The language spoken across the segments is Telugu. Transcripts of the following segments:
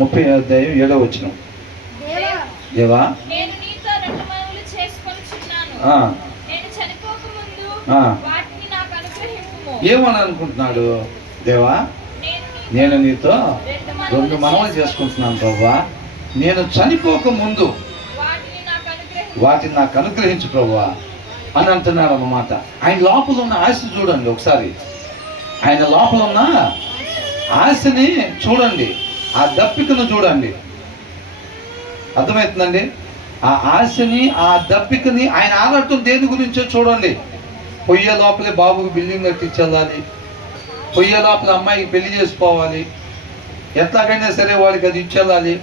30వ అధ్యాయం 7వ వచనం. దేవా ఏమని అనుకుంటున్నాడు? దేవా నేను నీతో 2 మనవులు చేసుకుంటున్నాను ప్రభువా, నేను చనిపోక ముందు వాటిని నాకు అనుగ్రహించు ప్రభువా అని అంటున్నాడు అన్నమాట. ఆయన లోపల ఉన్న ఆశ చూడండి ఒకసారి, ఆయన లోపల ఉన్న ఆశని చూడండి, ఆ దప్పికను చూడండి. అర్థమవుతుందండి? ఆ ఆశని, ఆ దప్పికని ఆయన ఆరాటం దేని గురించో చూడండి. పొయ్యే లోపలే బాబుకి బిల్డింగ్ కట్టించాలి, పొయ్యే లోపల అమ్మాయికి పెళ్లి చేసుకోవాలి, ఎట్లాగైనా సరే వాడికి అది ఇచ్చేయాలి,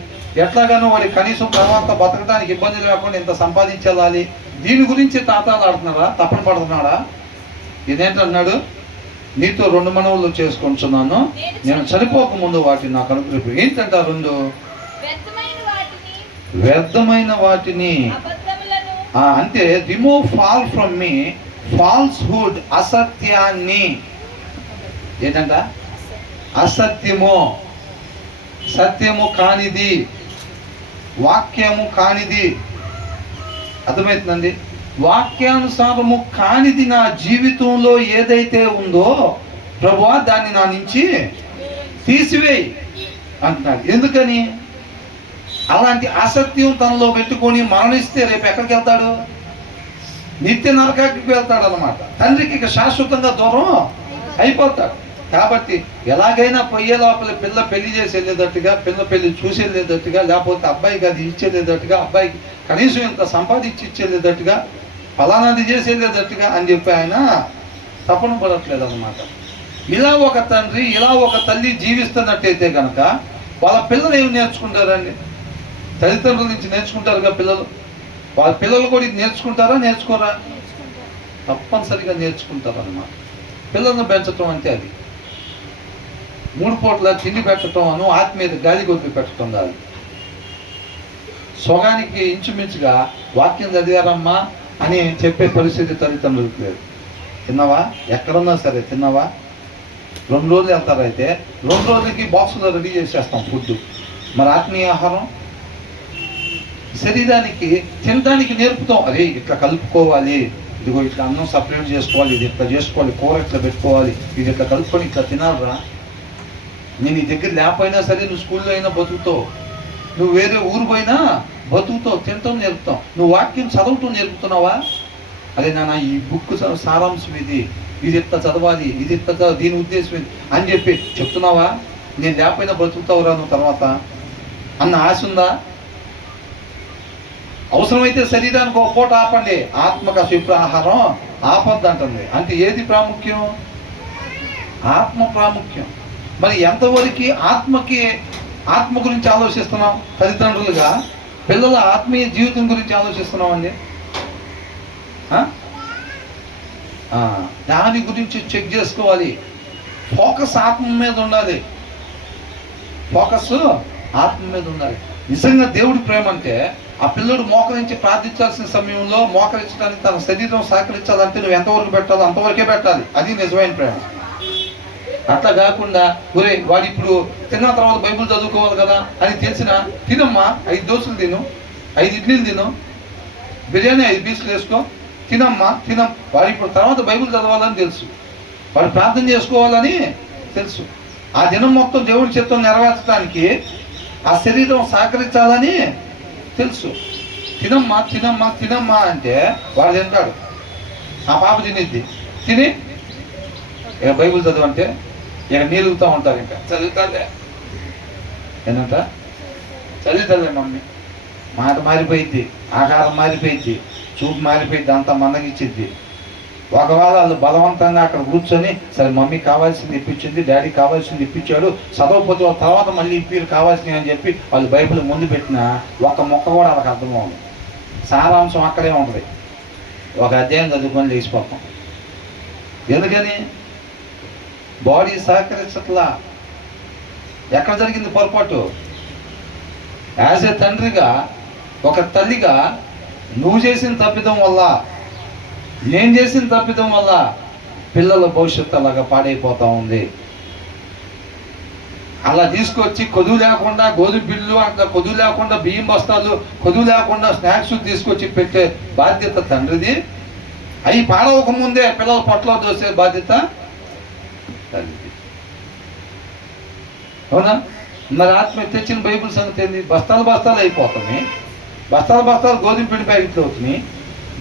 ఎట్లాగానో వాడికి కనీసం తర్వాత బతకడానికి ఇబ్బంది లేకుండా ఇంత సంపాదించాలి. దీని గురించి తాతాలు ఆడుతున్నాడా? తప్పని పడుతున్నాడా? ఇదేంటన్నాడు? నీతో 2 మనవులు చేసుకుంటున్నాను, నేను చనిపోక ముందు వాటిని నాకు అనుగ్రహించు. ఏంటంట? 2 వ్యర్థమైన వాటిని, అంటే remove fall from me falsehood, అసత్యాన్ని. ఏంటంట? అసత్యము, సత్యము కానిది, వాక్యము కానిది. అర్థమవుతుందండి? వాక్యానుసారము కానిది నా జీవితంలో ఏదైతే ఉందో ప్రభువా దాన్ని నా నుంచి తీసివేయి అంటున్నాడు. ఎందుకని? అలాంటి అసత్యం తనలో పెట్టుకొని మరణిస్తే రేపు ఎక్కడికి వెళ్తాడు? నిత్య నరకానికి వెళ్తాడు అన్నమాట. తండ్రికి ఇక శాశ్వతంగా దూరం అయిపోతాడు. కాబట్టి ఎలాగైనా పొయ్యే లోపల పిల్ల పెళ్లి చేసి వెళ్ళేటట్టుగా, పిల్ల పెళ్లి చూసి వెళ్ళేటట్టుగా, లేకపోతే అబ్బాయికి అది ఇచ్చేళ్ళేటట్టుగా, అబ్బాయికి కనీసం ఇంత సంపాదించి ఇచ్చేళ్ళేటట్టుగా, ఫలానాది చేసి వెళ్ళేటట్టుగా అని చెప్పి ఆయన తపన పడట్లేదు అన్నమాట. ఇలా ఒక తండ్రి, ఇలా ఒక తల్లి జీవిస్తున్నట్టయితే కనుక వాళ్ళ పిల్లలు ఏమి నేర్చుకుంటారండి? తల్లిదండ్రుల నుంచి నేర్చుకుంటారుగా పిల్లలు. వాళ్ళ పిల్లలు కూడా ఇది నేర్చుకుంటారా? నేర్చుకోరా? తప్పనిసరిగా నేర్చుకుంటారు అన్నమాట. పిల్లలను పెంచడం అంటే అది 3 పూట్ల తిండి పెట్టడం అను ఆత్మీయత గాలి గొప్పి పెట్టడం కాదు. సొగానికి ఇంచుమించుగా వాక్యం చదివారమ్మా అని చెప్పే పరిస్థితి తల్లిదండ్రులకు లేదు. తిన్నావా? ఎక్కడున్నా సరే తిన్నావా? 2 రోజులు వెళ్తారైతే 2 రోజులకి బాక్సులో రెడీ చేసేస్తాం ఫుడ్. మరి ఆత్మీయ ఆహారం శరీరానికి తినడానికి నేర్పుతాం. అరే ఇట్లా కలుపుకోవాలి, ఇదిగో ఇట్లా అన్నం సపరేట్ చేసుకోవాలి, ఇది ఇట్లా చేసుకోవాలి, కూర ఇట్లా పెట్టుకోవాలి, ఇది ఇట్లా కలుపుకొని ఇట్లా తినాలరా. నేను నీ దగ్గర లేకపోయినా సరే నువ్వు స్కూల్లో అయినా బతుకుతావు, నువ్వు వేరే ఊరు పోయినా బతుకుతావు, తింటాం నేర్పుతాం. నువ్వు వాక్యం చదవటం నేర్పుతున్నావా? అదే నాన్న ఈ బుక్ సారాంశం ఇది, ఇది ఇట్లా చదవాలి, ఇది ఇట్లా దీని ఉద్దేశం ఇది అని చెప్పి చెప్తున్నావా? నేను లేకపోయినా బతుకుతావురా నువ్వు తర్వాత అన్న ఆశ ఉందా? అవసరమైతే శరీరానికి ఒక పూట ఆపండి, ఆత్మకు అశుభ్ర ఆహారం ఆపద్దు అంటుంది. అంటే ఏది ప్రాముఖ్యం? ఆత్మ ప్రాముఖ్యం. మరి ఎంతవరకు ఆత్మ గురించి ఆలోచిస్తున్నాం తల్లిదండ్రులుగా? పిల్లల ఆత్మీయ జీవితం గురించి ఆలోచిస్తున్నామండి. దాని గురించి చెక్ చేసుకోవాలి. ఫోకస్ ఆత్మ మీద ఉండాలి, ఫోకస్ ఆత్మ మీద ఉండాలి. నిజంగా దేవుడి ప్రేమ అంటే ఆ పిల్లడు మోకరించి ప్రార్థించాల్సిన సమయంలో మోకరించడానికి తన శరీరం సహకరించాలంటే నువ్వు ఎంతవరకు పెట్టాలో అంతవరకే పెట్టాలి. అది నిజమైన ప్రేమ. అట్లా కాకుండా ఒరే వాడు ఇప్పుడు తిన్న తర్వాత బైబిల్ చదువుకోవాలి కదా అని తెలిసిన తినమ్మా, 5 దోశలు తిను, 5 ఇడ్లీలు తిను, బిర్యానీ 5 పీసులు వేసుకో, తినమ్మా తినం. వాడు ఇప్పుడు తర్వాత బైబిల్ చదవాలని తెలుసు, వాడు ప్రార్థన చేసుకోవాలని తెలుసు, ఆ దినం మొత్తం దేవుడి చిత్తం నెరవేర్చడానికి ఆ శరీరం సహకరించాలని తెలుసు. తినమ్మా తినమ్మా తినమ్మా అంటే వాడు తింటాడు. ఆ పాప తినిద్ది, తిని ఇక బైబిల్ చదవంటే ఇక నీలుగుతూ ఉంటారు. ఇంకా చదువుతాదే ఏంటంట? చదువుతాదే మమ్మీ. మాట మారిపోయిద్ది, ఆకారం మారిపోయిద్ది, చూపు మారిపోయిద్ది, అంతా మందగిచ్చిద్ది. ఒకవేళ వాళ్ళు బలవంతంగా అక్కడ కూర్చొని సరే మమ్మీ కావాల్సింది ఇప్పించింది, డాడీ కావాల్సింది ఇప్పించాడు, చదవకపోతే వాళ్ళ తర్వాత మళ్ళీ ఇప్పిరు కావాల్సినవి అని చెప్పి వాళ్ళు బైబిల్ ముందు పెట్టిన ఒక మొక్క కూడా వాళ్ళకి అర్థమవుతుంది. సారాంశం అక్కడే ఉంటుంది. ఒక అధ్యాయం చదువుకొని లేచిపోతాం. ఎందుకని? బాడీ సహకరించట్లా. ఎక్కడ జరిగింది పొరపాటు? యాజ్ ఏ తండ్రిగా, ఒక తల్లిగా నువ్వు చేసిన తప్పిదం వల్ల, నేను చేసిన తప్పిదం వల్ల పిల్లల భవిష్యత్తు అలాగా పాడైపోతూ ఉంది. అలా తీసుకొచ్చి కొదువు లేకుండా గోధుమ బిల్లు అట్లా కొదువు లేకుండా బియ్యం బస్తాలు, కొదువు లేకుండా స్నాక్స్ తీసుకొచ్చి పెట్టే బాధ్యత తండ్రిది. అవి పాడవక ముందే పిల్లల పొట్టలో దోసే బాధ్యత తల్లిది. అవునా? మరి ఆత్మ తెచ్చిన బైబిల్ సంగతి ఏంది? బస్తాలు బస్తాలు అయిపోతున్నాయి, బస్తాలు బస్తాలు గోధుమ పిండి ప్యాకెట్లు అవుతున్నాయి.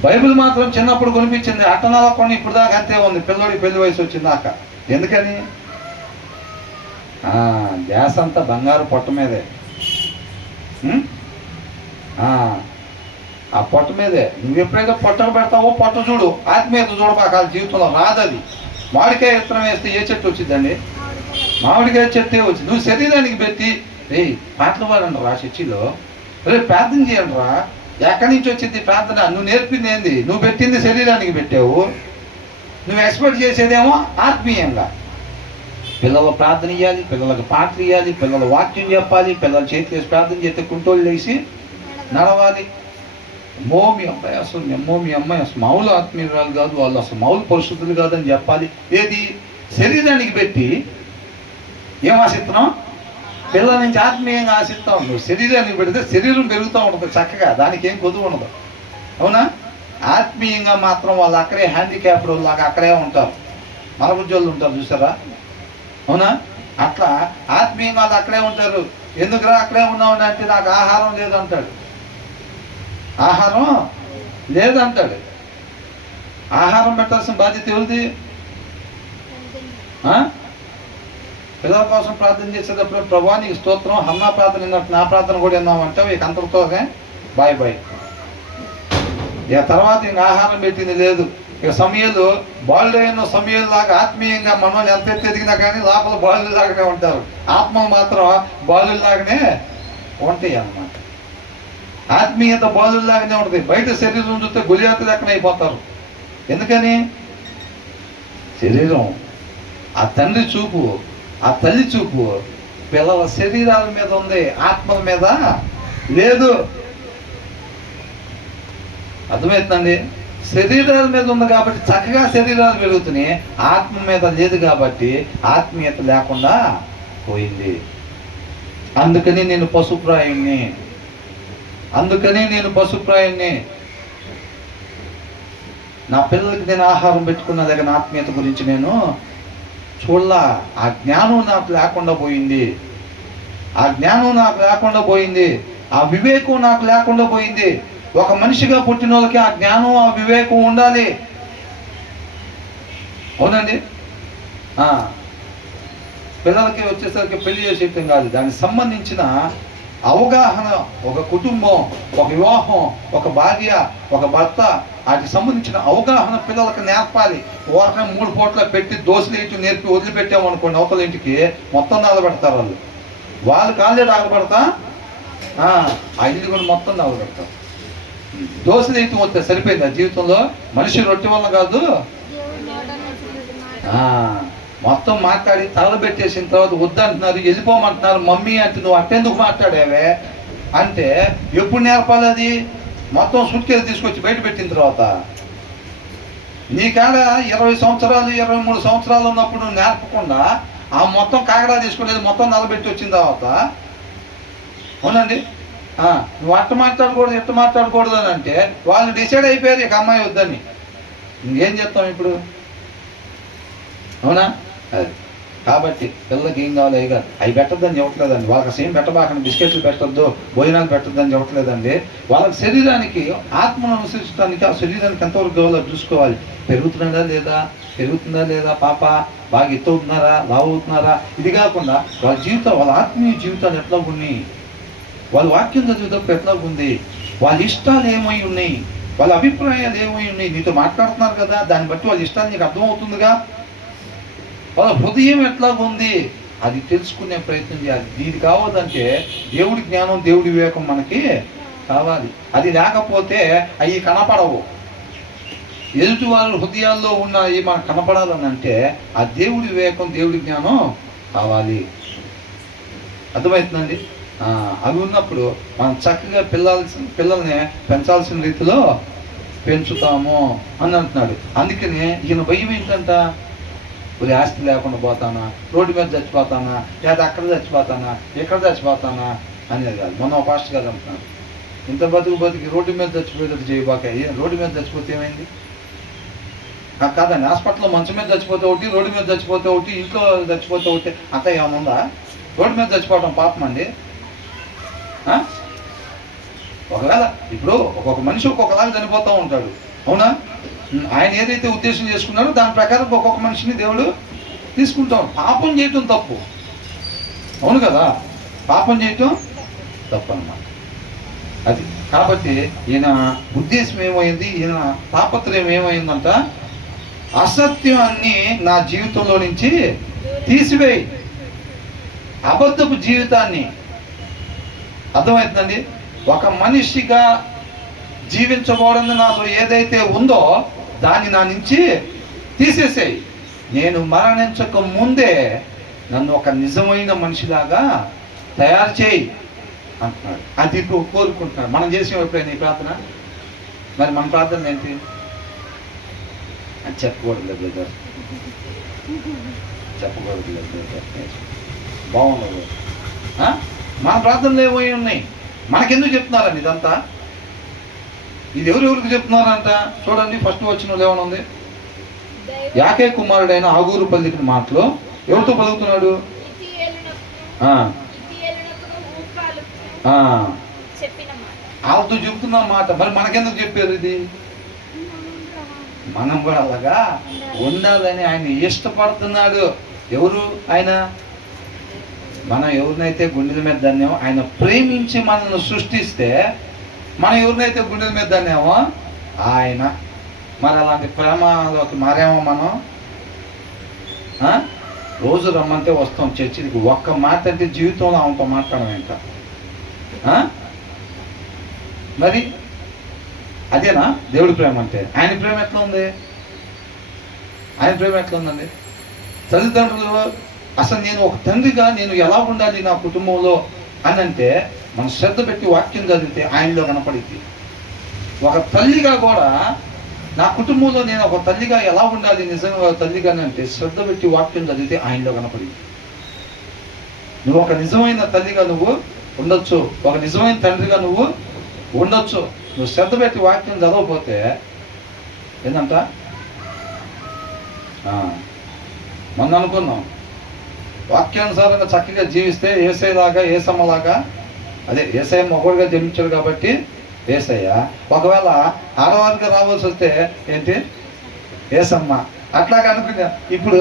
బైబిల్ మాత్రం చిన్నప్పుడు కొనిపించింది, అట్టనాల కొన్ని ఇప్పుడు దాకా అంతే ఉంది. పిల్లడికి పెళ్లి వయసు వచ్చిందాక. ఎందుకని? ధ్యాస అంతా బంగారు పొట్ట మీదే, ఆ పొట్ట మీదే. నువ్వు ఎప్పుడైతే పొట్టకు పెడతావో పొట్ట చూడు, ఆత్మీయత చూడబాకాలి. జీవితంలో రాదది. మామిడికాయ విత్తనం వేస్తే ఏ చెట్టు వచ్చిందండి? మామిడికాయ చెట్టే వచ్చింది. నువ్వు శరీరానికి పెట్టి పాటలు పాడండి రా, చర్చిలో ప్రార్థన చేయండి రా. ఎక్కడి నుంచి వచ్చింది ప్రార్థన? నువ్వు నేర్పింది ఏంది? నువ్వు పెట్టింది శరీరానికి పెట్టావు. నువ్వు ఎక్స్పెక్ట్ చేసేదేమో ఆత్మీయంగా. పిల్లలు ప్రార్థన ఇవ్వాలి, పిల్లలకు పాటలు ఇవ్వాలి, పిల్లల వాక్యం చెప్పాలి, పిల్లల చేతి వేసి ప్రార్థన చేస్తే కుంటోళ్ళు వేసి నడవాలి. మీ అమ్మాయి అసలు మామూలు ఆత్మీయురాలు కాదు, వాళ్ళు అసలు మామూలు పరిస్థితులు కాదని చెప్పాలి. ఏది? శరీరానికి పెట్టి ఏం ఆశిస్తున్నాం? పిల్లల నుంచి ఆత్మీయంగా ఆశిస్తాం. నువ్వు శరీరానికి పెడితే శరీరం పెరుగుతూ ఉంటుంది చక్కగా, దానికి ఏం కొదువు ఉండదు. అవునా? ఆత్మీయంగా మాత్రం వాళ్ళు అక్కడే హ్యాండిక్యాప్డ్ లాగా అక్కడే ఉంటారు. మరగుజ్జోళ్ళు ఉంటారు చూసారా? అవునా? అట్లా ఆత్మీయంగా వాళ్ళు అక్కడే ఉంటారు. ఎందుకురా అక్కడే ఉన్నావు అంటే నాకు ఆహారం లేదంటాడు. ఆహారం లేదంటాడు. ఆహారం పెట్టాల్సిన బాధ్యత ఎవరిది? పిల్లల కోసం ప్రార్థన చేసేటప్పుడు ప్రభువా నీకు స్తోత్రం, హన్నా ప్రార్థన విన్నట్టు నా ప్రార్థన కూడా విన్నామంటావు. ఇక అంతటితో బాయ్ బాయ్. ఇక తర్వాత ఇంక ఆహారం పెట్టింది లేదు. ఇక సమయాలు బాలుడైన సమయాలు లాగా ఆత్మీయంగా మనల్ని ఎంత ఎదిగినా కానీ లోపల బాలులు లాగానే ఉంటారు. ఆత్మలు మాత్రం బాలులు లాగానే ఉంటాయి అన్నమాట. ఆత్మీయత బాలులు లాగానే ఉంటుంది. బయట శరీరం చూస్తే గులియాత లెక్కన అయిపోతారు. ఎందుకని? శరీరం, ఆ తండ్రి చూపు, ఆ తల్లి చూపు పిల్లల శరీరాల మీద ఉంది, ఆత్మల మీద లేదు. అర్థమవుతుందండి? శరీరాల మీద ఉంది కాబట్టి చక్కగా శరీరాలు పెరుగుతున్నాయి, ఆత్మ మీద లేదు కాబట్టి ఆత్మీయత లేకుండా పోయింది. అందుకని నేను పశుప్రాయుణ్ణి, నా పిల్లలకి నేను ఆహారం పెట్టుకున్న దగ్గర ఆత్మీయత గురించి నేను చూడలా. ఆ జ్ఞానం నాకు లేకుండా పోయింది, ఆ వివేకం నాకు లేకుండా పోయింది. ఒక మనిషిగా పుట్టిన వాళ్ళకి ఆ జ్ఞానం, ఆ వివేకం ఉండాలి. అవునండి? పిల్లలకి వచ్చేసరికి పెళ్లి చేసేయటం కాదు, దానికి సంబంధించిన అవగాహన, ఒక కుటుంబం, ఒక వివాహం, ఒక భార్య, ఒక భర్త, వాటికి సంబంధించిన అవగాహన పిల్లలకు నేర్పాలి. వాటిని 3 పూట్ల పెట్టి దోశలు వేయటం నేర్పి వదిలిపెట్టాము అనుకోండి, అవతల ఇంటికి మొత్తం నలబెడతారు. వాళ్ళు కాళ్ళే రాగబడతా ఆ ఇల్లు కూడా మొత్తం నలబెడతారు. దోశలు వేయటం వస్తే సరిపోయింది. జీవితంలో మనిషి రొట్టె వల్ల కాదు, మొత్తం మాట్లాడి తగలబెట్టేసిన తర్వాత వద్దంటున్నారు, వెళ్ళిపోమంటున్నారు. మమ్మీ అంటే నువ్వు అట్టెందుకు మాట్లాడావే అంటే ఎప్పుడు నేర్పాలి? అది మొత్తం సుట్కేసి తీసుకొచ్చి బయట పెట్టిన తర్వాత. నీకాడ 20 సంవత్సరాలు 23 సంవత్సరాలు ఉన్నప్పుడు నువ్వు నేర్పకుండా ఆ మొత్తం కాగడా తీసుకునేది మొత్తం నలబెట్టి వచ్చిన తర్వాత, అవునండి, నువ్వు అట్ట మాట్లాడకూడదు ఇట్ట మాట్లాడకూడదు అని అంటే వాళ్ళు డిసైడ్ అయిపోయారు ఇక అమ్మాయి వద్దని. ఇంకేం చేస్తాం ఇప్పుడు? అవునా? అది కాబట్టి పిల్లలకి ఏం కావాలి? అవి పెట్టద్దని చెప్పట్లేదండి. వాళ్ళకి సేమ్ పెట్టబాకండి, బిస్కెట్లు పెట్టద్దు, భోజనాలు పెట్టద్దని చెప్పట్లేదండి. వాళ్ళకి శరీరానికి ఆత్మను అనుసరించడానికి ఆ శరీరానికి ఎంతవరకు కావాలో చూసుకోవాలి. పెరుగుతుందా లేదా పాప, బాగా ఎత్తవుతున్నారా, లావు అవుతున్నారా? ఇది కాకుండా వాళ్ళ జీవితం, వాళ్ళ ఆత్మీయ జీవితాలు ఎట్లా ఉన్నాయి, వాళ్ళ వాక్యం చదివేటప్పుడు ఎట్లా ఉంది, వాళ్ళ ఇష్టాలు ఏమై ఉన్నాయి, వాళ్ళ అభిప్రాయాలు ఏమై ఉన్నాయి. నీతో మాట్లాడుతున్నారు కదా, దాన్ని బట్టి వాళ్ళ ఇష్టాలు నీకు అర్థమవుతుందిగా. వాళ్ళ హృదయం ఎట్లా ఉంది అది తెలుసుకునే ప్రయత్నం చేయాలి. దీనికి కావాలంటే దేవుడి జ్ఞానం, దేవుడి వివేకం మనకి కావాలి. అది లేకపోతే అవి కనపడవు. ఎదుటి వాళ్ళ హృదయాల్లో ఉన్నవి మనకు కనపడాలని అంటే ఆ దేవుడి వివేకం, దేవుడి జ్ఞానం కావాలి. అర్థమవుతుందండి? అవి ఉన్నప్పుడు మనం చక్కగా పిల్లల్ని పెంచాల్సిన రీతిలో పెంచుతాము అని అంటున్నాడు. అందుకనే ఈయన భయం ఏంటంట? మరి ఆస్తి లేకుండా పోతానా, రోడ్డు మీద చచ్చిపోతానా, లేదా అక్కడ చచ్చిపోతానా, ఎక్కడ చచ్చిపోతానా అనేది కాదు. మొన్న పాస్టర్ గారు అంటున్నారు, ఇంత బతికి రోడ్డు మీద చచ్చిపోయేటట్టు చేయబాక. రోడ్డు మీద చచ్చిపోతే ఏమైంది? కాదండి, హాస్పిటల్లో మంచం మీద చచ్చిపోతే ఒకటి, రోడ్డు మీద చచ్చిపోతే ఒకటి, ఇంట్లో చచ్చిపోతే ఒకటి, అంతా ఏముందా? రోడ్డు మీద చచ్చిపోవడం పాపం అండి. ఒకవేళ ఇప్పుడు ఒక్కొక్క మనిషి ఒక్కొక్కలాగా చనిపోతూ ఉంటాడు, అవునా? ఆయన ఏదైతే ఉద్దేశం చేసుకున్నాడో దాని ప్రకారం ఒక్కొక్క మనిషిని దేవుడు తీసుకుంటాడు. పాపం చేయటం తప్పు, అవును కదా? పాపం చేయటం తప్పు అన్నమాట. అది కాబట్టి ఈయన ఉద్దేశం ఏమైంది, ఈయన తాపత్రయం ఏమైందంట, అసత్యాన్ని నా జీవితంలో నుంచి తీసివేయి, అబద్ధపు జీవితాన్ని. అర్థమవుతుందండి? ఒక మనిషిగా జీవించకూడదు నాలో ఏదైతే ఉందో దాన్ని నా నుంచి తీసేసేయి. నేను మరణించక ముందే నన్ను ఒక నిజమైన మనిషిలాగా తయారు చేయి అంటున్నాడు. అది కోరుకుంటున్నాడు. మనం చేసిన ఎప్పుడైనా ఈ ప్రార్థన? మరి మన ప్రార్థన ఏంటి అని చెప్పకూడదు బ్రదర్, చెప్పకూడదు బ్రదర్, బాగుండదు. మన ప్రార్థనలు ఏమై ఉన్నాయి? మనకెందుకు చెప్తున్నారండి ఇదంతా? ఇది ఎవరెవరికి చెప్తున్నారంట చూడండి. ఫస్ట్ వచ్చిన ఏమైనా ఉంది, యాకే కుమారుడైన ఆగూరు పలికిన మాటలు ఎవరితో పలుకుతున్నాడు? వాళ్ళతో చెప్తున్న మాట. మరి మనకెందుకు చెప్పారు ఇది? మనం కూడా అలాగా ఉండాలని ఆయన ఇష్టపడుతున్నాడు. ఎవరు ఆయన? మనం ఎవరినైతే గుండెల మీద దాన్నేమో ఆయన ప్రేమించి మనల్ని సృష్టిస్తే, మనం ఎవరినైతే గుండెల మీద దాన్నేమో ఆయన. మరి అలాంటి ప్రేమలోకి మారేమో మనం? రోజు రమ్మంటే వస్తాం చర్చికి, ఒక్క మాట అంటే జీవితంలో ఆమెతో మాట్లాడడం ఇంకా. మరి అదేనా దేవుడి ప్రేమ అంటే? ఆయన ప్రేమ ఎట్లా ఉంది? ఆయన ప్రేమ ఎట్లా ఉందండి? తల్లిదండ్రులు అసలు నేను ఒక తండ్రిగా నేను ఎలా ఉండాలి నా కుటుంబంలో అని అంటే, మనం శ్రద్ధ పెట్టి వాక్యం చదివితే ఆయనలో కనపడింది. ఒక తల్లిగా కూడా నా కుటుంబంలో నేను ఒక తల్లిగా ఎలా ఉండాలి నిజంగా తల్లిగా అంటే, శ్రద్ధ పెట్టి వాక్యం చదివితే ఆయనలో కనపడింది. నువ్వు ఒక నిజమైన తల్లిగా నువ్వు ఉండొచ్చు, ఒక నిజమైన తండ్రిగా నువ్వు ఉండొచ్చు. నువ్వు శ్రద్ధ పెట్టి వాక్యం చదవకపోతే ఏంటంట? మొన్న అనుకున్నాం, వాక్యానుసారంగా చక్కగా జీవిస్తే ఏసైలాగా, ఏసమ్మలాగా, అదే ఏసఐ మొగడుగా జన్మించాడు కాబట్టి ఏసయ్య. ఒకవేళ ఆడవాళ్ళకి రావాల్సి వస్తే ఏంటి? ఏసమ్మ. అట్లాగా అనుకున్నా. ఇప్పుడు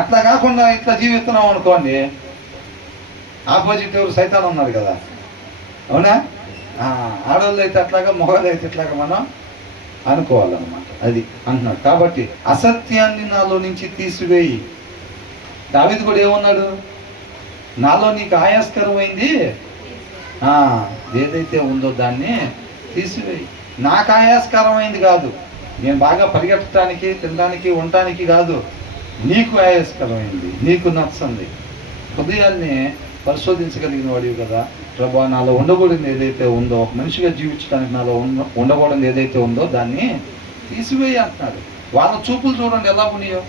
అట్లా కాకుండా ఇట్లా జీవిస్తున్నాం అనుకోండి, ఆపోజిట్ ఎవరు? సైతాన్ ఉన్నారు కదా, అవునా? ఆడవాళ్ళు అయితే అట్లాగా, మగవాళ్ళు అయితే ఇట్లాగా మనం అనుకోవాలన్నమాట. అది అంటున్నాడు. కాబట్టి అసత్యాన్ని నాలో నుంచి తీసివేయి. దావీదు కూడా ఏమన్నాడు? నాలో నీకు ఆయాస్కరమైంది ఏదైతే ఉందో దాన్ని తీసివేయి. నాకు ఆయాస్కరమైంది కాదు, నేను బాగా పరిగెత్తడానికి, తినడానికి, ఉండటానికి కాదు, నీకు ఆయాస్కరమైంది, నీకు నచ్చింది. హృదయాన్ని పరిశోధించగలిగిన వాడివి కదా. ప్రభా, నాలో ఉండకూడదు ఏదైతే ఉందో, ఒక మనిషిగా జీవించడానికి నాలో ఉండకూడదు ఏదైతే ఉందో దాన్ని తీసివేయి అంటున్నాడు. వాళ్ళ చూపులు చూడండి ఎలా ఉన్నాయో,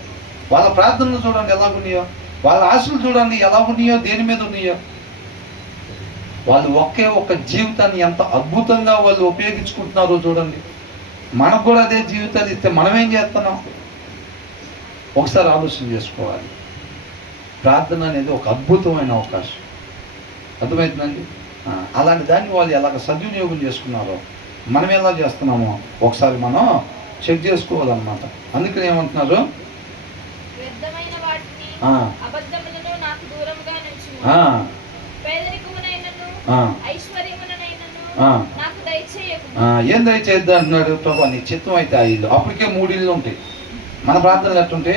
వాళ్ళ ప్రార్థనలు చూడండి ఎలా ఉన్నాయో, వాళ్ళ ఆశలు చూడండి ఎలా ఉన్నాయో, దేని మీద ఉన్నాయో. వాళ్ళు ఒకే ఒక్క జీవితాన్ని ఎంత అద్భుతంగా వాళ్ళు ఉపయోగించుకుంటున్నారో చూడండి. మనకు కూడా అదే జీవితాలు ఇస్తే మనం ఏం చేస్తున్నాం? ఒకసారి ఆలోచన చేసుకోవాలి. ప్రార్థన అనేది ఒక అద్భుతమైన అవకాశం. అర్థమవుతుందండి? అలాంటి దాన్ని వాళ్ళు ఎలాగ సద్వినియోగం చేసుకున్నారో మనం ఎలా చేస్తున్నామో ఒకసారి మనం చెక్ చేసుకోవాలన్నమాట. అందుకని ఏమంటున్నారు? ఏం దయచేద్దా అంటున్నాడు? ప్రభా, నీ చిత్తం అయితే ఆ ఇల్లు. అప్పటికే 3 ఇళ్ళు ఉంటాయి. మన ప్రార్థనలు ఎట్టుంటే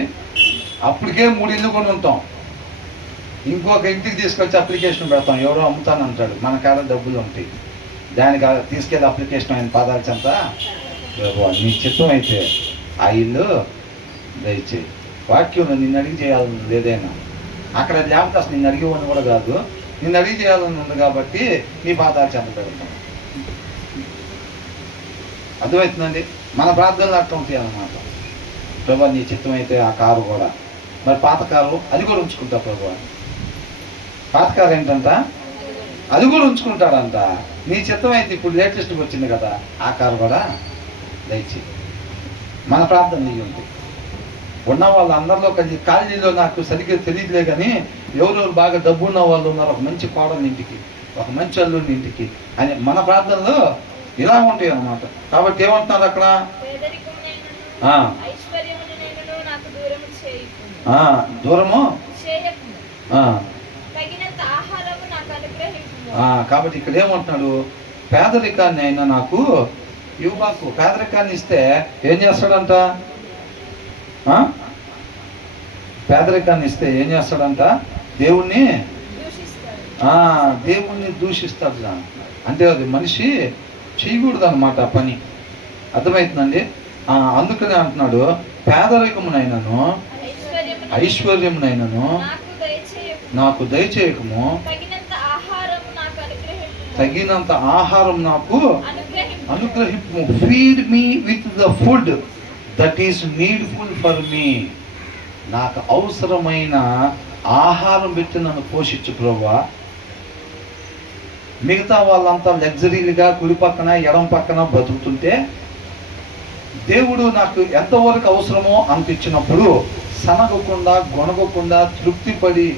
అప్పటికే 3 ఇళ్ళు కొని ఉంటాం. ఇంకొక ఇంటికి తీసుకొచ్చి అప్లికేషన్ పెడతాం, ఎవరో అమ్ముతానంటాడు, మన కాడ డబ్బులు ఉంటాయి, దానికి తీసుకెళ్ళి అప్లికేషన్ ఆయన పాదాల చెంత, నీ చిత్తం అయితే ఆ ఇల్లు దయచేయి. వాక్యం నిన్ను అడిగి చేయాలని ఏదైనా అక్కడ లేకపోతే అసలు నిన్ను అడిగేవాడిని కూడా కాదు, నిన్ను అడిగి చేయాలని ఉంది కాబట్టి నీ పాదాలు చెంత పెడతాం. అర్థమవుతుందండి? మన ప్రార్థనలు అట్లా ఉంటాయి అన్నమాట. ప్రభా, నీ చిత్తం అయితే ఆ కారు కూడా మరి పాత కారు అది కూడా ఉంచుకుంటా ప్రభు. పాత కారు ఏంటంట, అది కూడా ఉంచుకుంటాడంట. నీ చిత్తం అయితే ఇప్పుడు లేటెస్ట్గా వచ్చింది కదా, ఆ కారు కూడా దయచి. మన ప్రార్థన నీ ఉంది. ఉన్న వాళ్ళు అందరిలో కలిసి కాలనీలో నాకు సరిగ్గా తెలియదులే కానీ ఎవరెవరు బాగా డబ్బు ఉన్న వాళ్ళు ఉన్నారు, ఒక మంచి కోడని ఇంటికి, ఒక మంచి అల్లుని ఇంటికి అని మన ప్రార్థనలో ఇలా ఉంటాయి అన్నమాట. కాబట్టి ఏమంటున్నారు అక్కడ, దూరము. కాబట్టి ఇక్కడ ఏమంటున్నాడు, పేదరికాన్ని అయినా నాకు ఇవ్వబాకు. పేదరికాన్ని ఇస్తే ఏం చేస్తాడంట, పేదరికాన్ని ఇస్తే ఏం చేస్తాడంట, దేవుణ్ణి దూషిస్తాడు. అంటే అది మనిషి చేయకూడదు అనమాట పని. అర్థమవుతుందండి. అందుకనే అంటున్నాడు, పేదరికమునైనను ఐశ్వర్యమునైనను నాకు దయచేయకము, తగినంత ఆహారం నాకు అనుగ్రహింపు. Feed me with the food that is needful for me. నాకు అవసరమైన ఆహారం పెట్టి నన్ను పోషించు ప్రభువా. మిగతా వాళ్ళంతా లగ్జరీలుగా కుడి పక్కన ఎడం పక్కన బతుకుతుంటే దేవుడు నాకు ఎంతవరకు అవసరమో అనిపించినప్పుడు సనగకుండా గొనగకుండా తృప్తిపడి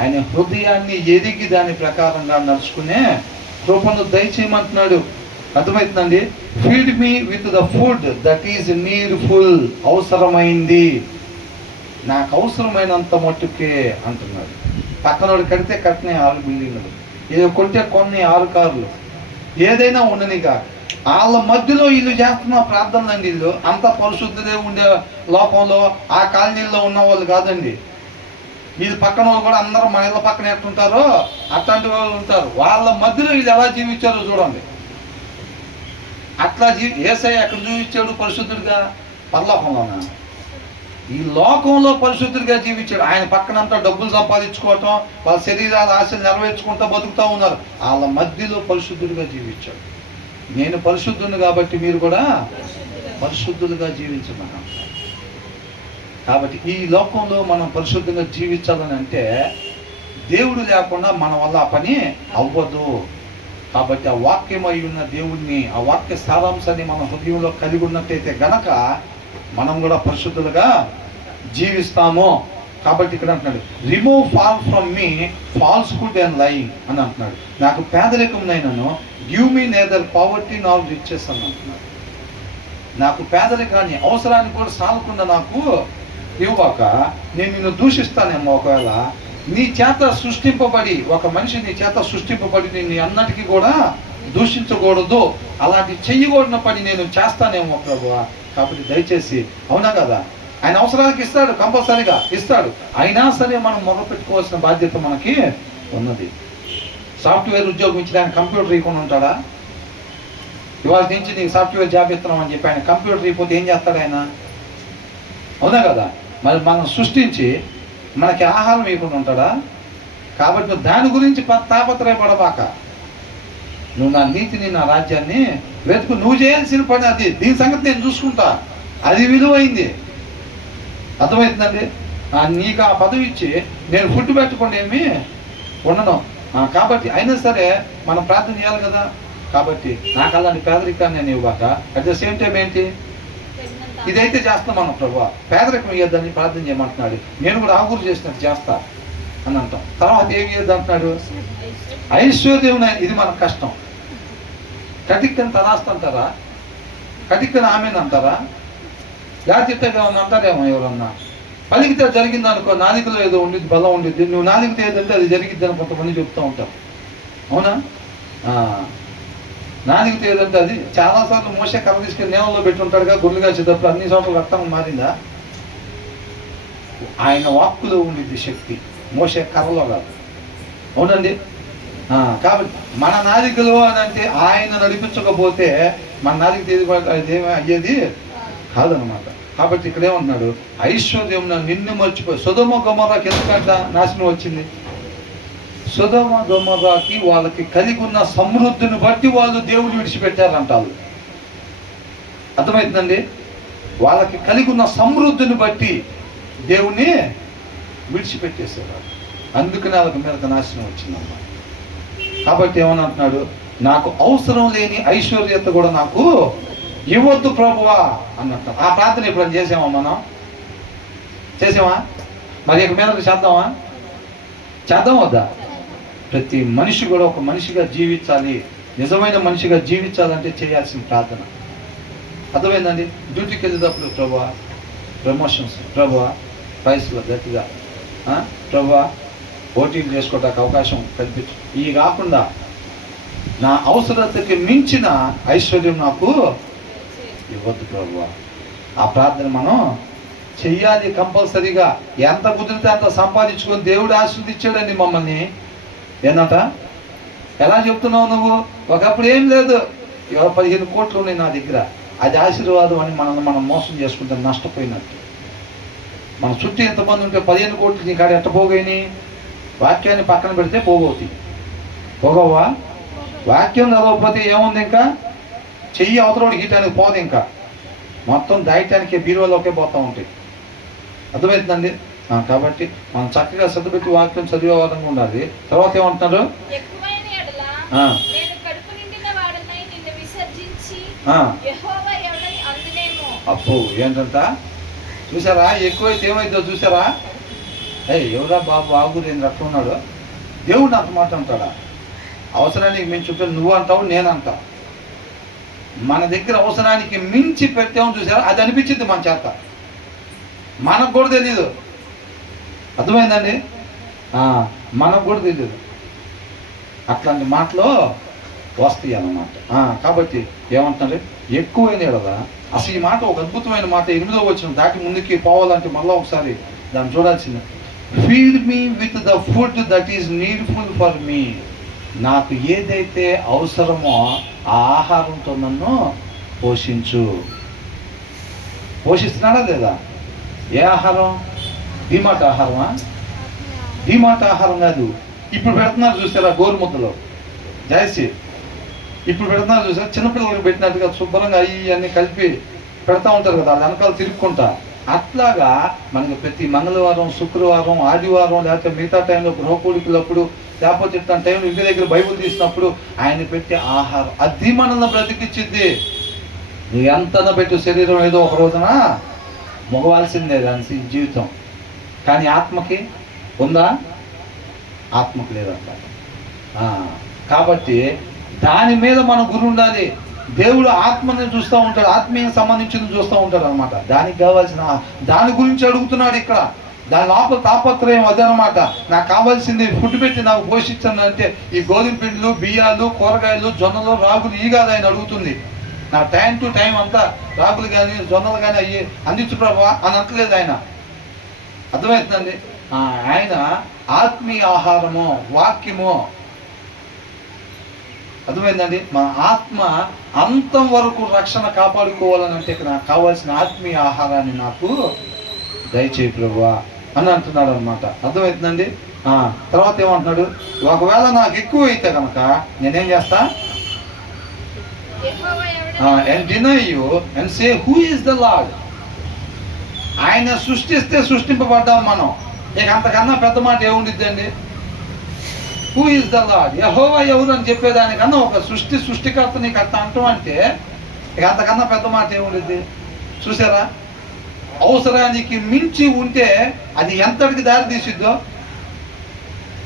ఆయన హృదయాన్ని ఎదిగి దాని ప్రకారంగా నడుచుకునే కృపను దయచేయమంటున్నాడు. అర్థమవుతుందండి. Feed me with the food that is needful. అవసరమైంది, నాకు అవసరమైనంత మట్టుకే అంటున్నాడు. పక్కనోడు కడితే కట్టిన 6 బిల్డింగ్లు, ఏదో కొంటే కొన్ని 6 కార్లు, ఏదైనా ఉండనిగా వాళ్ళ మధ్యలో వీళ్ళు చేస్తున్న ప్రార్థనలు అండి. వీళ్ళు అంత పరిశుద్ధులే ఉండే లోకంలో ఆ కాలనీల్లో ఉన్న వాళ్ళు కాదండి. వీళ్ళు పక్కన వాళ్ళు కూడా అందరూ మన ఇళ్ళ పక్కన ఎట్టుంటారో అట్లాంటి వాళ్ళు ఉంటారు. వాళ్ళ మధ్యలో వీళ్ళు ఎలా జీవించారో చూడండి. అట్లా యేసయ్య ఎక్కడ జీవించాడు పరిశుద్ధుడిగా? పరలోకంలోనా? ఈ లోకంలో పరిశుద్ధుడిగా జీవించాడు. ఆయన పక్కనంతా డబ్బులు సంపాదించుకోవటం, వాళ్ళ శరీరాల ఆశలు నెరవేర్చుకుంటూ బతుకుతూ ఉన్నారు. వాళ్ళ మధ్యలో పరిశుద్ధుడిగా జీవించాడు. నేను పరిశుద్ధుని కాబట్టి మీరు కూడా పరిశుద్ధులుగా జీవించమన్నా. కాబట్టి ఈ లోకంలో మనం పరిశుద్ధంగా జీవించాలని అంటే దేవుడు లేకుండా మన వల్ల ఆ పని అవ్వదు. కాబట్టి ఆ వాక్యమై ఉన్న దేవుడిని, ఆ వాక్య సారాంశాన్ని మన హృదయంలో కలిగి ఉన్నట్టయితే గనక మనం కూడా పరిశుద్ధులుగా జీవిస్తాము. కాబట్టి ఇక్కడ అంటున్నాడు, remove far from me falsehood and lying అని అంటున్నాడు. నాకు పేదరికమునైనను give me neither poverty nor riches అని అంటున్నాడు. నాకు పేదరికాన్ని, అవసరాన్ని కూడా సాలకుండా నాకు ఇవ్వక నేను నిన్ను దూషిస్తానేమో. ఒకవేళ నీ చేత సృష్టింపబడి, ఒక మనిషి నీ చేత సృష్టింపబడి నిన్ను అన్నటికీ కూడా దూషించకూడదు, అలాంటి చెయ్యకూడన పని నేను చేస్తానేమో ప్రభువా. కాబట్టి దయచేసి, అవునా కదా, ఆయన అవసరానికి ఇస్తాడు, కంపల్సరీగా ఇస్తాడు. అయినా సరే మనం మొదలు పెట్టుకోవాల్సిన బాధ్యత మనకి ఉన్నది. సాఫ్ట్వేర్ ఉద్యోగం ఇచ్చిన ఆయన కంప్యూటర్ ఇవ్వకుండా ఉంటాడా? ఇవాళ నుంచి నీకు సాఫ్ట్వేర్ జాబ్ ఇస్తున్నాం అని చెప్పి ఆయన కంప్యూటర్ ఇవ్వకపోతే ఏం చేస్తాడు ఆయన? అవునా కదా. మరి మనం సృష్టించి మనకి ఆహారం ఇవ్వకుండా ఉంటాడా? కాబట్టి నువ్వు దాని గురించి తాపత్రయపడబాక. నువ్వు నా నీతిని, నా రాజ్యాన్ని వెతుకు. నువ్వు చేయాల్సిన పని అది. దీని సంగతి నేను చూసుకుంటా, అది విలువైంది. అర్థమవుతుందండి. నీకు ఆ పదవి ఇచ్చి నేను ఫుడ్ పెట్టుకోండి ఏమి ఉండను. కాబట్టి అయినా సరే మనం ప్రార్థన చేయాలి కదా. కాబట్టి నాకు అలాంటి పేదరికాన్ని నేను ఇవ్వక, అట్ ద సేమ్ టైం ఏంటి, ఇదైతే చేస్తాం మనం ప్రభు, పేదరికం ఇవ్వద్దని ప్రార్థన చేయమంటున్నాడు. నేను కూడా ఆగురు చేసినట్టు చేస్తా అని అంటాం. తర్వాత ఏమి ఇవ్వద్దు అంటున్నాడు? ఐశ్వర్యం. ఇది మనకు కష్టం. కటిక్కని తరాస్తంటారా? కటిక్కని ఆమెను అంటారా? లేకపోతే ఏమన్నా అంటారేమో ఎవరన్నా. పలికితే జరిగింది అనుకో, నాలుకలో ఏదో ఉండిద్ది, బలం ఉండిద్ది. నువ్వు నాలుగుతో ఏదంటే అది జరిగిద్ది అని కొంతమంది చెప్తూ ఉంటారు. అవునా? నాలుగుతో ఏదంటే అది. చాలాసార్లు మోసే కర్ర తీసుకెళ్ళి నేలలో పెట్టి ఉంటాడుగా, గొర్రెలు కాసేటప్పుడు అన్ని చోట్ల రక్తం మారిందా? ఆయన వాక్కులో ఉండిద్ది శక్తి, మోసే కర్రలో కాదు. అవునండి. కాబట్టి మన నాలికలో అని అంటే ఆయన నడిపించకపోతే మన నాలిక ఇదేమీ అయ్యేది కాదనమాట. కాబట్టి ఇక్కడ ఏమంటున్నాడు, ఐశ్వర్యం నిన్ను మర్చిపోయి. సొదొమ గొమొర్రాకి ఎందుకంట నాశనం వచ్చింది? సొదొమ గొమొర్రాకి వాళ్ళకి కలిగి ఉన్న సమృద్ధిని బట్టి వాళ్ళు దేవుని విడిచిపెట్టారంటారు. అర్థమవుతుందండి. వాళ్ళకి కలిగి ఉన్న సమృద్ధిని బట్టి దేవుణ్ణి విడిచిపెట్టేసేవారు. అందుకనే వాళ్ళకి మీద నాశనం వచ్చిందమ్మా. కాబట్టి ఏమని అంటున్నాడు, నాకు అవసరం లేని ఐశ్వర్యత కూడా నాకు ఇవ్వద్దు ప్రభువా అన్నట్టు. ఆ ప్రార్థన ఎప్పుడైనా చేసామా మనం? చేసామా? మరి ఇక మీద చేద్దామా? చేద్దాం వద్దా? ప్రతి మనిషి కూడా ఒక మనిషిగా జీవించాలి, నిజమైన మనిషిగా జీవించాలంటే చేయాల్సిన ప్రార్థన. అర్థమైందండి? డ్యూటీకి వెళ్ళేటప్పుడు ప్రభువా ప్రమోషన్స్, ప్రభువా పైసలు గట్టిగా, ప్రభువా ఓటీలు చేసుకోవడానికి అవకాశం కల్పించు. ఇవి కాకుండా నా అవసరతకి మించిన ఐశ్వర్యం నాకు ఇవ్వద్దు ప్రభువా. ఆ ప్రార్థన మనం చెయ్యాలి కంపల్సరీగా. ఎంత కుదిరితే అంత సంపాదించుకొని దేవుడు ఆశీర్వదించాడండి మమ్మల్ని. ఏంటంట? ఎలా చెప్తున్నావు నువ్వు? ఒకప్పుడు ఏం లేదు, 15 కోట్లు ఉన్నాయి నా దగ్గర, అది ఆశీర్వాదం అని మనం మోసం చేసుకుంటే నష్టపోయినట్టు. మన చుట్టూ ఎంతమంది ఉంటే 15 కోట్లు నీ కాడ ఎట్ట పోగైని? వాక్యాన్ని పక్కన పెడితే పోగవుతాయి. పోగవా? వాక్యం చదవకపోతే ఏముంది? ఇంకా చెయ్యి అవతలోడు గీయటానికి పోదు, ఇంకా మొత్తం దాయటానికి బీరువాలోకే పోతూ ఉంటాయి. అర్థమవుతుందండి? కాబట్టి మనం చక్కగా శ్రద్ధపెట్టి వాక్యం చదివే వారంగా ఉండాలి. తర్వాత ఏమంటున్నారు? అప్పు ఏంటంట? చూసారా? ఎక్కువైతే ఏమైందో చూసారా? ఎవరా బాబు ఆగు, నేను అట్లా ఉన్నాడు. దేవుడు అంత మాట అంటాడా? అవసరానికి మించి ఉంటే నువ్వు అంటావు, నేను అంటా. మన దగ్గర అవసరానికి మించి పెట్టామని చూసారా? అది అనిపించింది మన చేత, మనకు కూడా తెలీదు. అర్థమైందండి? మనకు కూడా తెలీదు. అట్లాంటి మాటలు వస్తాయి అన్నమాట. కాబట్టి ఏమంటున్నారు? ఎక్కువైనా కదా. అసలు ఈ మాట ఒక అద్భుతమైన మాట. 8వ వచనం దాటి ముందుకి పోవాలంటే మళ్ళీ ఒకసారి దాన్ని చూడాల్సింది. Feed me with the food that is needful for me. నాకు ఏదైతే అవసరమో ఆ ఆహారంతో నన్ను పోషించు. పోషిస్తున్నాడా లేదా? ఏ ఆహారం? డిమార్ట్ ఆహారమా? డిమార్ట్ ఆహారం కాదు. ఇప్పుడు పెడుతున్నారు చూసారా గోరుముద్దలో జాయిసి, ఇప్పుడు పెడుతున్నారు చూసారా చిన్నపిల్లలకు పెట్టినట్టుగా శుభ్రంగా అన్నీ కలిపి పెడతా ఉంటారు కదా, వాళ్ళ వెనకాల తిరుక్కుంటా. అట్లాగా మనకి ప్రతి మంగళవారం, శుక్రవారం, ఆదివారం, లేకపోతే మిగతా టైంలో గృహకూడికలప్పుడు, లేకపోతే ఇట్లాంటి టైంలో ఇంటి దగ్గర బైబుల్ తీసినప్పుడు ఆయన పెట్టే ఆహారం అది మనల్ని బ్రతికిచ్చిద్ది. నువ్వు ఎంతన పెట్టు శరీరం ఏదో ఒక రోజున మొగవాల్సిందే దాని జీవితం. కానీ ఆత్మకి ఉందా? ఆత్మకు లేదంట. కాబట్టి దాని మీద మన గురి ఉండాలి. దేవుడు ఆత్మని చూస్తూ ఉంటాడు, ఆత్మీయ సంబంధించింది చూస్తూ ఉంటాడు అనమాట. దానికి కావాల్సిన దాని గురించి అడుగుతున్నాడు ఇక్కడ. దాని లోపల తాపత్రయం అదనమాట. నాకు కావాల్సింది ఫుడ్ పెట్టి నాకు పోషించండి అంటే ఈ గోధుమ పిండిలు, బియ్యాలు, కూరగాయలు, జొన్నలు, రాగులు ఈ కాదు ఆయన అడుగుతుంది. నా టైం టు టైం అంతా రాగులు కానీ జొన్నలు కానీ అయ్యి అందించు ప్రభా అని అంటలేదు ఆయన. అర్థమవుతుందండి? ఆయన ఆత్మీయ ఆహారము, వాక్యము. అర్థమైందండి? మన ఆత్మ అంతం వరకు రక్షణ కాపాడుకోవాలని అంటే నాకు కావాల్సిన ఆత్మీయ ఆహారాన్ని నాకు దయచేయి ప్రభువా అని అంటున్నాడు అనమాట. అర్థమవుతుందండి? తర్వాత ఏమంటున్నాడు? ఒకవేళ నాకు ఎక్కువ అయితే కనుక నేనేం చేస్తా? and deny you and say who is the Lord. ఆయన సృష్టిస్తే సృష్టింపబడ్డాం మనం. ఇక అంతకన్నా పెద్ద మాట ఏముండిద్దండి? హూ ఈజ్ ద లార్డ్, యెహోవా ఎవరు అని చెప్పేదానికన్నా ఒక సృష్టికర్త నీకు అట్లా అంటాం అంటే ఇక అంతకన్నా పెద్ద మాట ఏముండిద్ది? చూసారా? అవసరానికి మించి ఉంటే అది ఎంతటికి దారి తీసిద్దో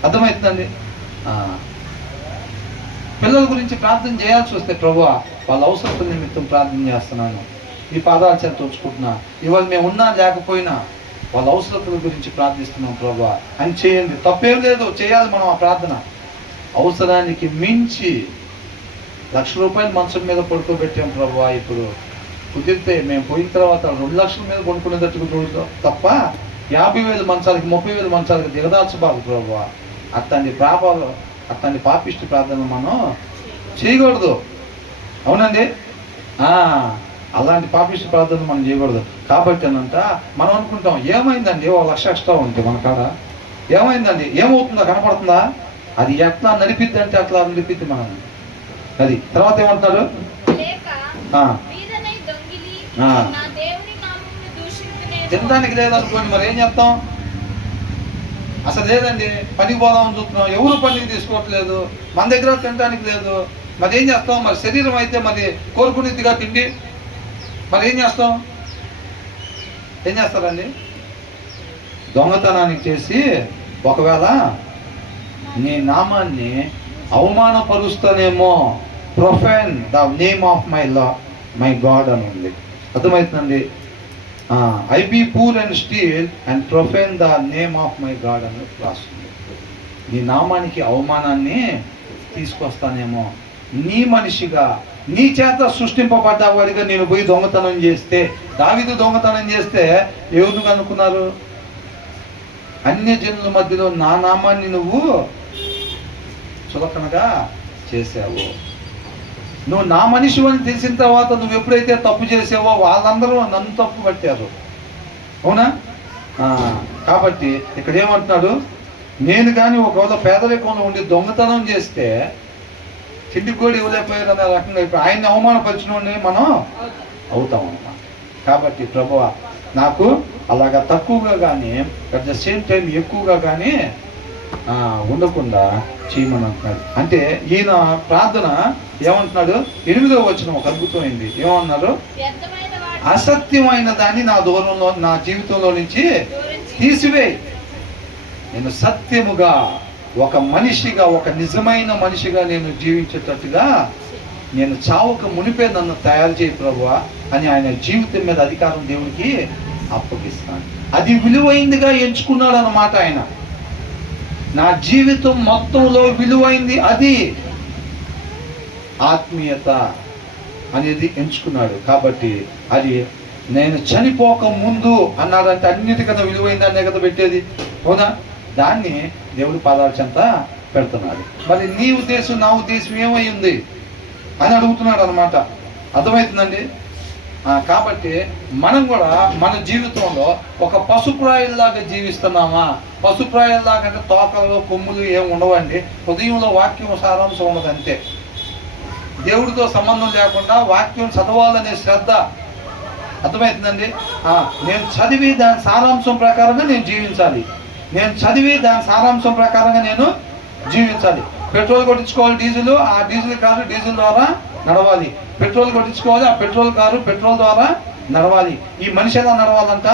అర్థమవుతుందండి. పిల్లల గురించి ప్రార్థన చేయాల్సి వస్తే ప్రభువా వాళ్ళ అవసరం నిమిత్తం ప్రార్థన చేస్తున్నాను, ఈ పాదాల చేత ఉంచుకుంటున్నా, ఇవాళ మేము ఉన్నా లేకపోయినా వాళ్ళ అవసరతల గురించి ప్రార్థిస్తున్నాం ప్రభువా అని చేయండి. తప్పేం లేదు, చేయాలి మనం ఆ ప్రార్థన. అవసరానికి మించి ₹1,00,000 మంచం మీద పడుకోబెట్టాం ప్రభువా. ఇప్పుడు కుదిరితే మేము పోయిన తర్వాత 2 లక్షల మీద కొనుక్కునేటట్టు తప్ప 50,000 మంచాలకి 30,000 మంచాలకి దిగదార్చబాదు ప్రభువా. అట్లాంటి పాపిష్టి ప్రార్థన మనం చేయకూడదు. అవునండి? అలాంటి పాపిష్టి ప్రార్థన మనం చేయకూడదు. కాబట్టి అనంట మనం అనుకుంటాం ఏమైందండి ₹1,00,000 ఎక్స్ట్రా ఉంటే మన కాడ ఏమైందండి, ఏమవుతుందా కనపడుతుందా? అది ఎట్లా నడిపిద్ది అంటే అట్లా నడిపిద్ది మనం. అది తర్వాత ఏమంటున్నారు? తినడానికి లేదనుకోండి, మరి ఏం చేస్తాం? అసలు లేదండి, పనికి పోదామని చూస్తున్నాం, ఎవరు పనికి తీసుకోవట్లేదు, మన దగ్గర తినడానికి లేదు, మరి ఏం చేస్తాం? మరి శరీరం అయితే మరి కోరుకునేదిగా తిండి, మరి ఏం చేస్తాం? ఏం చేస్తారండి? దొంగతనానికి చేసి ఒకవేళ నీ నామాన్ని అవమానపరుస్తానేమో, profane the name of my God అని ఉంది. అర్థమవుతుందండి? I be poor and steal and profane the name of my God అని రాస్తుంది. నీ నామానికి అవమానాన్ని తీసుకొస్తానేమో, నీ మనిషిగా, నీ చేత సృష్టింపబడ్డ వాడిగా నేను పోయి దొంగతనం చేస్తే, దావీదు దొంగతనం చేస్తే ఎవరు అనుకున్నారు? అన్య జనుల మధ్యలో నా నామాన్ని నువ్వు చులకనగా చేసావు. నువ్వు నా మనిషి అని తెలిసిన తర్వాత నువ్వు ఎప్పుడైతే తప్పు చేసావో వాళ్ళందరూ నన్ను తప్పు పట్టారు. అవునా? కాబట్టి ఇక్కడ ఏమంటున్నాడు? నేను కానీ ఒకవేళ పేదరికంలో ఉండి దొంగతనం చేస్తే తిండికి కూడా ఇవ్వలేకపోయారు అనే రకంగా ఇప్పుడు ఆయన్ని అవమానపరిచిన మనం అవుతాం అన్నమాట. కాబట్టి ప్రభువా, నాకు అలాగా తక్కువగా కానీ అట్ ద సేమ్ టైం ఎక్కువగా కానీ ఉండకుండా చేయమని అంటున్నాడు. అంటే ఈయన ప్రార్థన ఏమంటున్నాడు? 8వ వచనం ఒక అద్భుతమైంది. ఏమన్నారు? అసత్యమైన దాన్ని నా జీవితంలో నుంచి తీసివేయి. నేను సత్యముగా ఒక మనిషిగా, ఒక నిజమైన మనిషిగా నేను జీవించేటట్టుగా నేను చావుక మునిపే నన్ను తయారు చేయి ప్రభువా అని ఆయన జీవితం మీద అధికారం దేవుడికి అప్పగిస్తాను. అది విలువైందిగా ఎంచుకున్నాడు అన్నమాట ఆయన. నా జీవితం మొత్తంలో విలువైంది అది ఆత్మీయత అనేది ఎంచుకున్నాడు. కాబట్టి అది నేను చనిపోక ముందు అన్నాడంటే అన్నిటికన్నా విలువైంది అనే కదా పెట్టేది. అవునా? దాన్ని దేవుడి పాదాల చెంత పెడుతున్నాడు. మరి నీ ఉద్దేశం నా ఉద్దేశం ఏమై ఉంది అని అడుగుతున్నాడు అనమాట. అర్థమవుతుందండి? కాబట్టి మనం కూడా మన జీవితంలో ఒక పశుప్రాయుల్లాగా జీవిస్తున్నామా? పశుప్రాయుల్లాగా అంటే తోకలు కొమ్ములు ఏమి ఉండవండి. హృదయంలో వాక్యం సారాంశం ఉండదు అంతే. దేవుడితో సంబంధం లేకుండా వాక్యం చదవాలనే శ్రద్ధ. అర్థమవుతుందండి? నేను చదివి దాని సారాంశం ప్రకారంగా నేను జీవించాలి. నేను చదివి దాని సారాంశం ప్రకారంగా నేను జీవించాలి. పెట్రోల్ కొట్టించుకోవాలి డీజిల్, ఆ డీజిల్ కారు డీజిల్ ద్వారా నడవాలి. పెట్రోల్ కొట్టించుకోవాలి, ఆ పెట్రోల్ కారు పెట్రోల్ ద్వారా నడవాలి. ఈ మనిషి ఎలా నడవాలంట?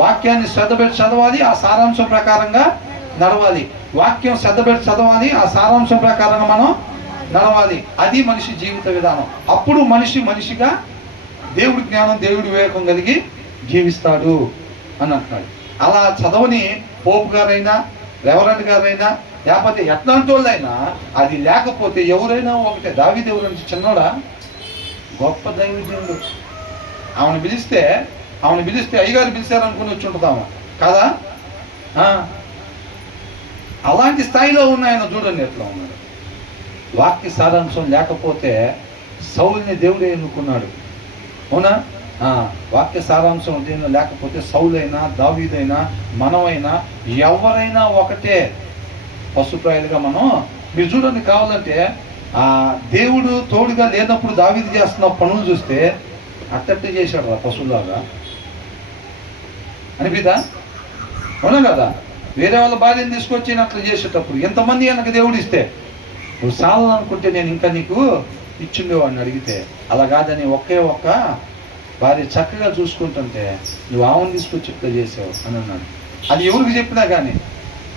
వాక్యాన్ని శ్రద్ధ పెట్టి చదవాలి, ఆ సారాంశం ప్రకారంగా నడవాలి. వాక్యం శ్రద్ధ పెట్టి చదవాలి, ఆ సారాంశం ప్రకారంగా మనం నడవాలి. అది మనిషి జీవిత విధానం. అప్పుడు మనిషిగా దేవుడి జ్ఞానం, దేవుడి వివేకం కలిగి జీవిస్తాడు అని అంటున్నాడు. అలా చదవని పోపు గారైనా, రెవరెండ్ గారైనా, లేకపోతే ఎట్లాంటి వాళ్ళైనా అది లేకపోతే ఎవరైనా ఒకటే. దావీదు ఎవరైనా చిన్నోడా? గొప్ప దైవజనుడు. ఆమెను పిలిస్తే అయ్యగారు పిలిచారనుకుని వచ్చి ఉంటుందామా కదా? అలాంటి స్థాయిలో ఉన్నాయన చూడండి ఎట్లా ఉన్నాడు. వాక్య సారాంశం లేకపోతే సౌలుని దేవుడే ఎన్నుకున్నాడు. అవునా? వాక్య సారాంశం దేని లేకపోతే సౌలైనా, దావీదైనా, మనమైనా, ఎవరైనా ఒకటే. పశుప్రాయులుగా మనం మీరు చూడండి. కావాలంటే దేవుడు తోడుగా లేనప్పుడు దావీదు చేస్తున్న పనులు చూస్తే అట్టట్టే చేశాడు రా పశువులాగా అనిపిదా? అవునా కదా? వేరే వాళ్ళ భార్యను తీసుకొచ్చి అట్లా చేసేటప్పుడు ఎంతమంది వెనక దేవుడు ఇస్తే నువ్వు చాలనుకుంటే నేను ఇంకా నీకు ఇచ్చిండేవాడిని అడిగితే, అలా కాదని ఒకే ఒక్క భార్య చక్కగా చూసుకుంటుంటే నువ్వు ఆమెను తీసుకొచ్చి ఇట్లా చేసావు అని అన్నాడు. అది ఎవరికి చెప్పినా కానీ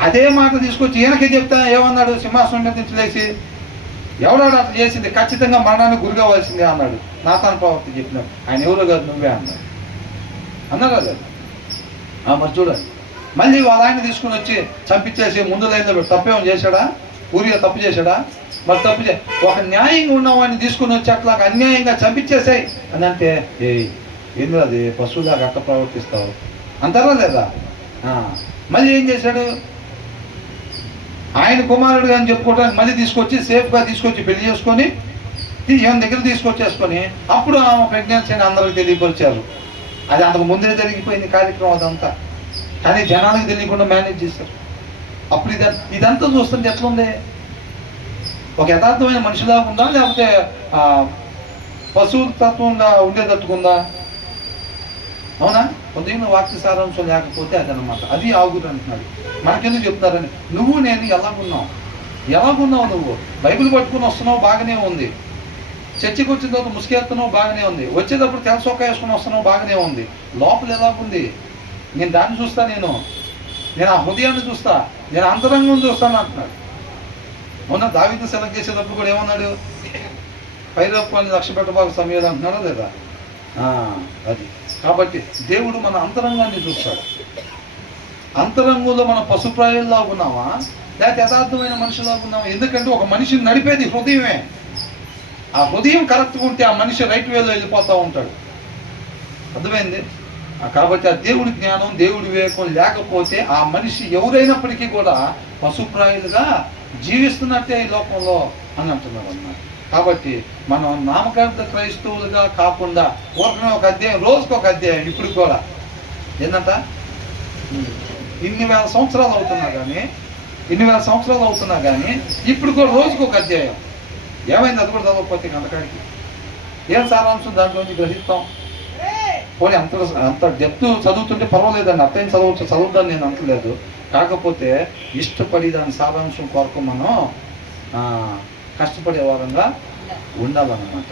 అదే మాట తీసుకొచ్చి ఈయనకే చెప్తా ఏమన్నాడు? సింహాసనం మీద నుంచి లేచి ఎవడాడు అట్లా చేసింది ఖచ్చితంగా మరణానికి గురి కావాల్సిందే అన్నాడు. నాతాను ప్రవక్త చెప్పినాడు. ఆయన ఎవరో కాదు నువ్వే అన్నారు కదా. మరి చూడండి, మళ్ళీ వాళ్ళ ఆయన తీసుకుని వచ్చి చంపించేసి ముందు లైన్లో తప్పేమో చేశాడా? ఊరిగా తప్పు చేశాడా? మరి తప్పు ఒక న్యాయంగా ఉన్నవాడిని తీసుకుని వచ్చి అట్లా అన్యాయంగా చంపించేసాయి అని అంటే ఏందో అది పశువులాగా అట్ట ప్రవర్తిస్తావు అంటారా లేదా? మళ్ళీ ఏం చేశాడు? ఆయన కుమారుడు అని చెప్పుకోవడానికి మళ్ళీ తీసుకొచ్చి సేఫ్గా తీసుకొచ్చి పెళ్లి చేసుకొని ఈయన దగ్గర తీసుకొచ్చేసుకొని అప్పుడు ఆమె ప్రెగ్నెన్సీ అని అందరికి తెలియపరిచారు. అది అంతకు ముందే జరిగిపోయింది కార్యక్రమం అదంతా. కానీ జనానికి తెలియకుండా మేనేజ్ చేశారు. అప్పుడు ఇదంతా చూస్తుంటే ఎట్లుంది? ఒక యథార్థమైన మనిషిలాగా ఉందా, లేకపోతే పశువుల తత్వంగా ఉండేటట్టుకుందా? అవునా? ఉదయం వాక్య సారాంశం లేకపోతే అదనమాట, అది ఆగురు అంటున్నాడు. మనకెందుకు చెప్తారని, నువ్వు నేను ఎలాగున్నావు నువ్వు బైబిల్ పట్టుకుని వస్తున్నావు బాగానే ఉంది, చర్చికి వచ్చిన తర్వాత ముసుకెత్తున్నావు బాగానే ఉంది, వచ్చేటప్పుడు తెలసొక్క వేసుకుని వస్తున్నావు బాగానే ఉంది, లోపల ఎలాగుంది నేను దాన్ని చూస్తా, నేను ఆ హృదయాన్ని చూస్తా, నేను అంతరంగం చూస్తాను అంటున్నాడు. మొన్న దావీదు సెలెక్ట్ చేసేటప్పుడు కూడా ఏమన్నాడు, పైరప్పాన్ని లక్ష్య పెట్టబాకు సమయం అంటున్నాడా లేదా? అది కాబట్టి దేవుడు మన అంతరంగాన్ని చూస్తాడు. అంతరంగంలో మనం పశుప్రాయంలా ఉన్నామా లేకపోతే యథార్థమైన మనిషిలా ఉన్నామా? ఎందుకంటే ఒక మనిషిని నడిపేది హృదయమే. ఆ హృదయం కరెక్ట్గా ఉంటే ఆ మనిషి రైట్ వేలో వెళ్ళిపోతూ ఉంటాడు. అర్థమైంది? కాబట్టి ఆ దేవుడి జ్ఞానం దేవుడి వివేకం లేకపోతే ఆ మనిషి ఎవరైనప్పటికీ కూడా పశుప్రాయులుగా జీవిస్తున్నట్టే ఈ లోకంలో అని అంటున్నారు అన్నమాట. కాబట్టి మనం నామకార్థ క్రైస్తవులుగా కాకుండా ఊరికనే ఒక అధ్యాయం, రోజుకు ఒక అధ్యాయం. ఇప్పుడు కూడా ఏంటంట, ఇన్ని వేల సంవత్సరాలు అవుతున్నా కానీ ఇప్పుడు కూడా రోజుకు ఒక అధ్యాయం. ఏమైంది? అది కూడా చదవకపోతే అంతకాడికి ఏం సారాంశం దాంట్లోంచి గ్రహిస్తాం? పోనీ అంత డెప్త్ చదువుతుంటే పర్వాలేదండి, అర్థం చదువుతాను నేను అంటలేదు. కాకపోతే ఇష్టపడి దాని సారాంశం కొరకు మనం కష్టపడే వారంగా ఉండాలన్నమాట.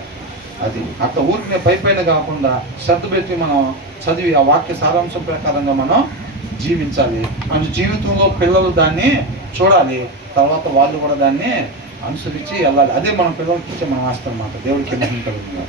అది అంత ఊరికి పైపైన కాకుండా శ్రద్ధ పెట్టి మనం చదివి ఆ వాక్య సారాంశం ప్రకారంగా మనం జీవించాలి. మన జీవితంలో పిల్లలు దాన్ని చూడాలి, తర్వాత వాళ్ళు కూడా దాన్ని అనుసరించి వెళ్ళాలి. అదే మన పిల్లలకి ఇచ్చే మన ఆస్తి అన్నమాట. దేవుడికి మహిమ కలుగుతుంది.